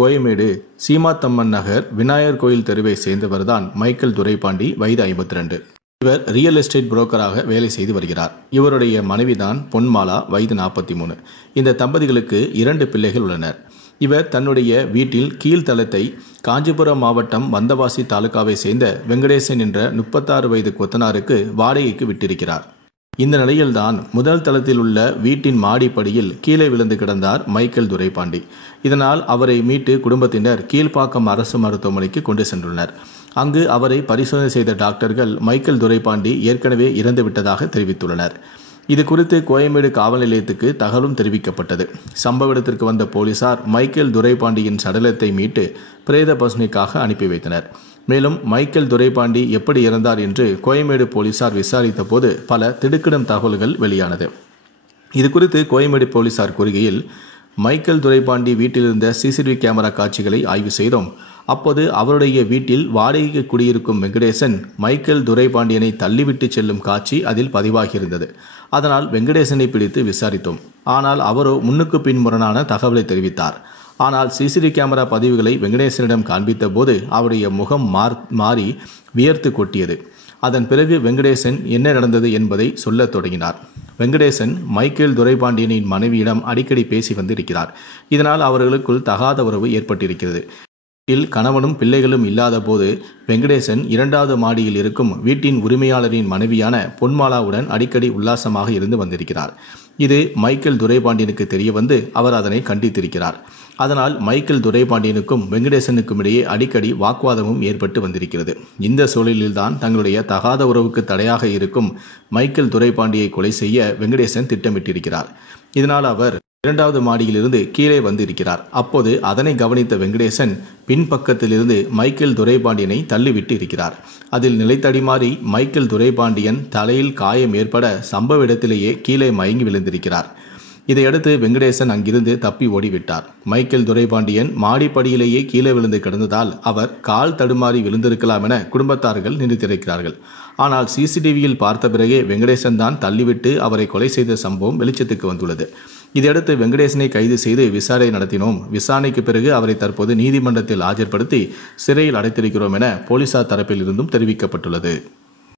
கோயம்பேடு சீமாத்தம்மன் நகர் விநாயகர் கோயில் தெருவை சேர்ந்தவர்தான் மைக்கேல் துரைபாண்டி, வயது 52. இவர் ரியல் எஸ்டேட் புரோக்கராக வேலை செய்து வருகிறார். இவருடைய மனைவிதான் பொன்மாலா, வயது 43. இந்த தம்பதிகளுக்கு 2 பிள்ளைகள் உள்ளனர். இவர் தன்னுடைய வீட்டில் கீழ்த்தளத்தை காஞ்சிபுரம் மாவட்டம் வந்தவாசி தாலுகாவை சேர்ந்த வெங்கடேசன் என்ற 36 வயது கொத்தனாருக்கு வாடகைக்கு விட்டிருக்கிறார். இந்த நிலையில்தான் முதல் தளத்தில் உள்ள வீட்டின் மாடிப்படியில் கீழே விழுந்து கிடந்தார் மைக்கேல் துரைபாண்டி. இதனால் அவரை மீட்டு குடும்பத்தினர் கீழ்ப்பாக்கம் அரசு மருத்துவமனைக்கு கொண்டு சென்றுள்ளனர். அங்கு அவரை பரிசோதனை செய்த டாக்டர்கள் மைக்கேல் துரைபாண்டி ஏற்கனவே இறந்துவிட்டதாக தெரிவித்துள்ளனர். இது குறித்து கோயம்பேடு காவல் நிலையத்துக்கு தகவலும் தெரிவிக்கப்பட்டது. சம்பவ இடத்திற்கு வந்த போலீசார் மைக்கேல் துரைபாண்டியின் சடலத்தை மீட்டு பிரேத பசுமைக்காக அனுப்பி வைத்தனர். மேலும் மைக்கேல் துரைபாண்டி எப்படி இறந்தார் என்று கோயம்பேடு போலீசார் விசாரித்த போது பல திடுக்கிடும் தகவல்கள் வெளியானது. இது குறித்து கோயம்பேடு போலீசார் கூறுகையில், மைக்கேல் துரைபாண்டி வீட்டில் இருந்த சிசிடிவி கேமரா காட்சிகளை ஆய்வு செய்தோம். அப்போது அவருடைய வீட்டில் வாடகைக்கு குடியிருக்கும் வெங்கடேசன் மைக்கேல் துரைபாண்டியனை தள்ளிவிட்டு செல்லும் காட்சி அதில் பதிவாகியிருந்தது. அதனால் வெங்கடேசனை பிடித்து விசாரித்தோம். ஆனால் அவரோ முன்னுக்கு பின்முரணான தகவலை தெரிவித்தார். ஆனால் சிசிடிவி கேமரா பதிவுகளை வெங்கடேசனிடம் காண்பித்த போது அவருடைய முகம் மாறி வியர்த்து கொட்டியது. அதன் பிறகு வெங்கடேசன் என்ன நடந்தது என்பதை சொல்லத் தொடங்கினார். வெங்கடேசன் மைக்கேல் துரைபாண்டியனின் மனைவியிடம் அடிக்கடி பேசி வந்திருக்கிறார். இதனால் அவர்களுக்குள் தகாத உறவு ஏற்பட்டிருக்கிறது. வீட்டில் கணவனும் பிள்ளைகளும் இல்லாத போது வெங்கடேசன் 2வது மாடியில் இருக்கும் வீட்டின் உரிமையாளரின் மனைவியான பொன்மாலாவுடன் அடிக்கடி உல்லாசமாக இருந்து வந்திருக்கிறார். இது மைக்கேல் துரைபாண்டியனுக்கு தெரிய வந்து அவர் அதனை கண்டித்திருக்கிறார். அதனால் மைக்கேல் துரைபாண்டியனுக்கும் வெங்கடேசனுக்கும் இடையே அடிக்கடி வாக்குவாதமும் ஏற்பட்டு வந்திருக்கிறது. இந்த சூழலில்தான் தங்களுடைய தகாத உறவுக்கு தடையாக இருக்கும் மைக்கேல் துரைபாண்டியை கொலை செய்ய வெங்கடேசன் திட்டமிட்டிருக்கிறார். இதனால் அவர் 2வது மாடியிலிருந்து கீழே வந்திருக்கிறார். அப்போது அதனை கவனித்த வெங்கடேசன் பின்பக்கத்திலிருந்து மைக்கேல் துரைபாண்டியனை தள்ளிவிட்டு இருக்கிறார். அதில் நிலைத்தடிமாறி மைக்கேல் துரைபாண்டியன் தலையில் காயம் ஏற்பட சம்பவ இடத்திலேயே கீழே மயங்கி விழுந்திருக்கிறார். இதையடுத்து வெங்கடேசன் அங்கிருந்து தப்பி ஓடிவிட்டார். மைக்கேல் துரைபாண்டியன் மாடிப்படியிலேயே கீழே விழுந்து கிடந்ததால் அவர் கால் தடுமாறி விழுந்திருக்கலாம் என குடும்பத்தார்கள் நினைத்திருக்கிறார்கள். ஆனால் சிசிடிவியில் பார்த்த பிறகே வெங்கடேசன் தான் தள்ளிவிட்டு அவரை கொலை செய்த சம்பவம் வெளிச்சத்துக்கு வந்துள்ளது. இதையடுத்து வெங்கடேசனை கைது செய்து விசாரணை நடத்தினோம். விசாரணைக்கு பிறகு அவரை தற்போது நீதிமன்றத்தில் ஆஜர்படுத்தி சிறையில் அடைத்திருக்கிறோம் என போலீசார் தரப்பில் இருந்தும் தெரிவிக்கப்பட்டுள்ளது.